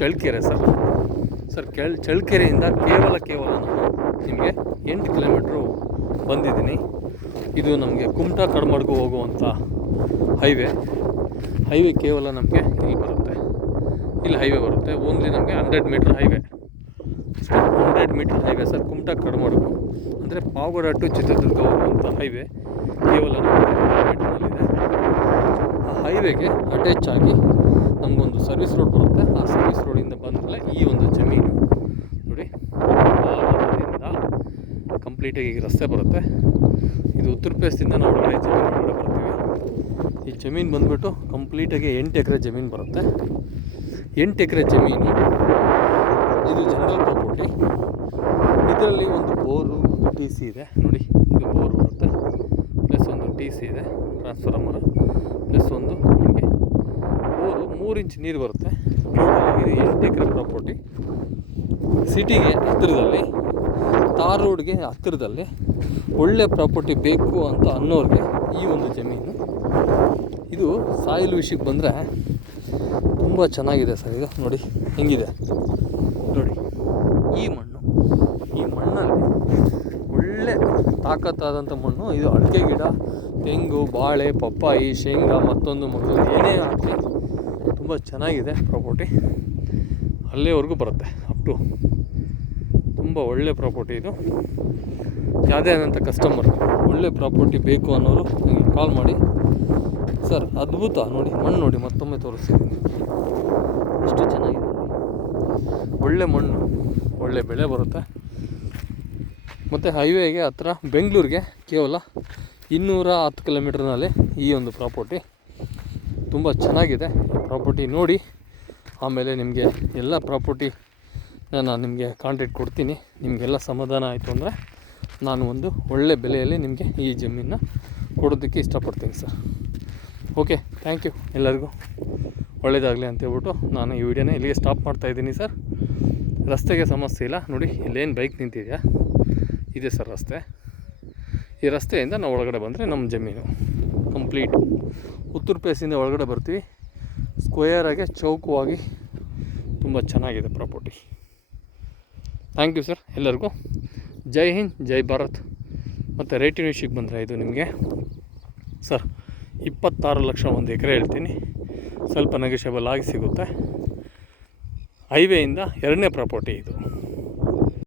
Challakere sir. ಚಳ್ಳಕೆರೆಯಿಂದ ಕೇವಲ ನಾನು ನಿಮಗೆ 8 ಕಿಲೋಮೀಟ್ರು ಬಂದಿದ್ದೀನಿ. ಇದು ನಮಗೆ ಕುಮಟಾ ಕಡಮಡ್ಗು ಹೋಗುವಂಥ ಹೈವೇ ಕೇವಲ ನಮಗೆ ಇಲ್ಲಿ ಹೈವೇ ಬರುತ್ತೆ. ಓನ್ಲಿ ನಮಗೆ 100 metre highway, 100 metre highway sir. Kumta ಕಡಮಡ್ಗು ಅಂದರೆ ಪಾವಗಡ ಟು ಚಿತ್ರದುರ್ಗ ಹೋಗುವಂಥ ಹೈವೇ ಕೇವಲ 100 ಮೀಟ್ರ್ನಲ್ಲಿದೆ. ಆ ಹೈವೇಗೆ ಅಟ್ಯಾಚ್ ಆಗಿ ನಮಗೊಂದು ಸರ್ವಿಸ್ ರೋಡ್ ಬರುತ್ತೆ. ಆ ಸರ್ವಿಸ್ ರೋಡಿಂದ ಬಂದಮೇಲೆ ಈ ಒಂದು ಜಮೀನು ನೋಡಿ, ಆ ಭಾಗದಿಂದ ಕಂಪ್ಲೀಟಾಗಿ ರಸ್ತೆ ಬರುತ್ತೆ. ಇದು ಉತ್ತರ ಪ್ರದೇಶದಿಂದ ನಾವು ಒಳಗಡೆ ಬರ್ತೀವಿ. ಈ ಜಮೀನು ಬಂದುಬಿಟ್ಟು ಕಂಪ್ಲೀಟಾಗಿ 8 ಎಕರೆ ಜಮೀನು ಬರುತ್ತೆ. 8 ಎಕರೆ ಜಮೀನು ಇದು ಜನರಲ್ ಪ್ರಾಪರ್ಟಿ. ಇದರಲ್ಲಿ ಒಂದು ಬೋರು, ಒಂದು ಟಿ ಸಿ ಇದೆ ನೋಡಿ. ಇದು ಬೋರ್ ಬರುತ್ತೆ, ಪ್ಲಸ್ ಒಂದು ಟಿ ಸಿ ಇದೆ, ಟ್ರಾನ್ಸ್ಫಾರ್ಮರು, ಪ್ಲಸ್ ಒಂದು ನಮಗೆ ಬೋರು 3 ಇಂಚ್ ನೀರು ಬರುತ್ತೆ. ಟೋಟಲ್ ಇದು 8 ಎಕರೆ ಪ್ರಾಪರ್ಟಿ. ಸಿಟಿಗೆ ಹತ್ತಿರದಲ್ಲಿ, ತಾರ್ ರೋಡ್ಗೆ ಹತ್ತಿರದಲ್ಲಿ ಒಳ್ಳೆ ಪ್ರಾಪರ್ಟಿ ಬೇಕು ಅಂತ ಅನ್ನೋರಿಗೆ ಈ ಒಂದು ಜಮೀನು. ಇದು ಸಾಯಿಲ್ ವಿಷಯಕ್ಕೆ ಬಂದರೆ ತುಂಬ ಚೆನ್ನಾಗಿದೆ ಸರ್. ಇದು ನೋಡಿ ಹೆಂಗಿದೆ ನೋಡಿ. ಈ ಮಣ್ಣಲ್ಲಿ ಒಳ್ಳೆ ತಾಕತ್ತಾದಂಥ ಮಣ್ಣು. ಇದು ಅಡಿಕೆ ಗಿಡ, ತೆಂಗು, ಬಾಳೆ, ಪಪ್ಪಾಯಿ, ಶೇಂಗಾ, ಮತ್ತೊಂದು ಏನೇ ಹಾಕಿ ತುಂಬ ಚೆನ್ನಾಗಿದೆ ಪ್ರಾಪರ್ಟಿ. ಅಲ್ಲಿವರೆಗೂ ಬರುತ್ತೆ ಅಪ್ ಟು. ತುಂಬ ಒಳ್ಳೆ ಪ್ರಾಪರ್ಟಿ ಇದು. ಯಾವುದೇ ಆದಂಥ ಕಸ್ಟಮರ್ ಒಳ್ಳೆ ಪ್ರಾಪರ್ಟಿ ಬೇಕು ಅನ್ನೋರು ನನಗೆ ಕಾಲ್ ಮಾಡಿ ಸರ್. ಅದ್ಭುತ ನೋಡಿ, ಮಣ್ಣು ನೋಡಿ, ಮತ್ತೊಮ್ಮೆ ತೋರಿಸ್ತಿದ್ದೀನಿ. ಎಷ್ಟು ಚೆನ್ನಾಗಿದೆ, ಒಳ್ಳೆ ಮಣ್ಣು, ಒಳ್ಳೆ ಬೆಳೆ ಬರುತ್ತೆ. ಮತ್ತು ಹೈವೇಗೆ ಹತ್ರ ಬೆಂಗಳೂರಿಗೆ ಕೇವಲ 210 ಕಿಲೋಮೀಟ್ರ್ನಲ್ಲಿ ಈ ಒಂದು ಪ್ರಾಪರ್ಟಿ. ತುಂಬ ಚೆನ್ನಾಗಿದೆ ಪ್ರಾಪರ್ಟಿ ನೋಡಿ. ಆಮೇಲೆ ನಿಮಗೆ ಎಲ್ಲ ಪ್ರಾಪರ್ಟಿ ನಾನು ನಿಮಗೆ ಕಾಂಟ್ಯಾಕ್ಟ್ ಕೊಡ್ತೀನಿ. ನಿಮಗೆಲ್ಲ ಸಮಾಧಾನ ಆಯಿತು ಅಂದರೆ ನಾನು ಒಂದು ಒಳ್ಳೆ ಬೆಲೆಯಲ್ಲಿ ನಿಮಗೆ ಈ ಜಮೀನನ್ನ ಕೊಡೋದಕ್ಕೆ ಇಷ್ಟಪಡ್ತೀನಿ ಸರ್. Okay, thank you. ಎಲ್ಲರಿಗೂ ಒಳ್ಳೆಯದಾಗಲಿ ಅಂತೇಳ್ಬಿಟ್ಟು ನಾನು ಈ ವಿಡಿಯೋನ ಇಲ್ಲಿಗೆ ಸ್ಟಾಪ್ ಮಾಡ್ತಾಯಿದ್ದೀನಿ ಸರ್. ರಸ್ತೆಗೆ ಸಮಸ್ಯೆ ಇಲ್ಲ ನೋಡಿ. ಇಲ್ಲೇನು ಬೈಕ್ ನಿಂತಿದೆಯಾ, ಇದೆ ಸರ್ ರಸ್ತೆ. ಈ ರಸ್ತೆಯಿಂದ ನಾವು ಒಳಗಡೆ ಬಂದರೆ ನಮ್ಮ ಜಮೀನು ಕಂಪ್ಲೀಟು. ಉತ್ತರ ಪ್ರದೇಶದಿಂದ ಒಳಗಡೆ ಬರ್ತೀವಿ. ಸ್ಕ್ವೇರಾಗಿ, ಚೌಕವಾಗಿ ತುಂಬ ಚೆನ್ನಾಗಿದೆ ಪ್ರಾಪರ್ಟಿ. Thank you sir. ಎಲ್ಲರಿಗೂ ಜೈ ಹಿಂದ್, ಜೈ ಭಾರತ್. ಮತ್ತು ರೇಟಿನ ವಿಷಯಕ್ಕೆ ಬಂದರೆ ಇದು ನಿಮಗೆ ಸರ್ 26 ಲಕ್ಷ ಒಂದು ಎಕರೆ ಹೇಳ್ತೀನಿ. ಸ್ವಲ್ಪ ನೆಗೋಷಿಯಬಲ್ ಆಗಿ ಸಿಗುತ್ತೆ. ಹೈವೇಯಿಂದ 2ನೇ ಪ್ರಾಪರ್ಟಿ ಇದು.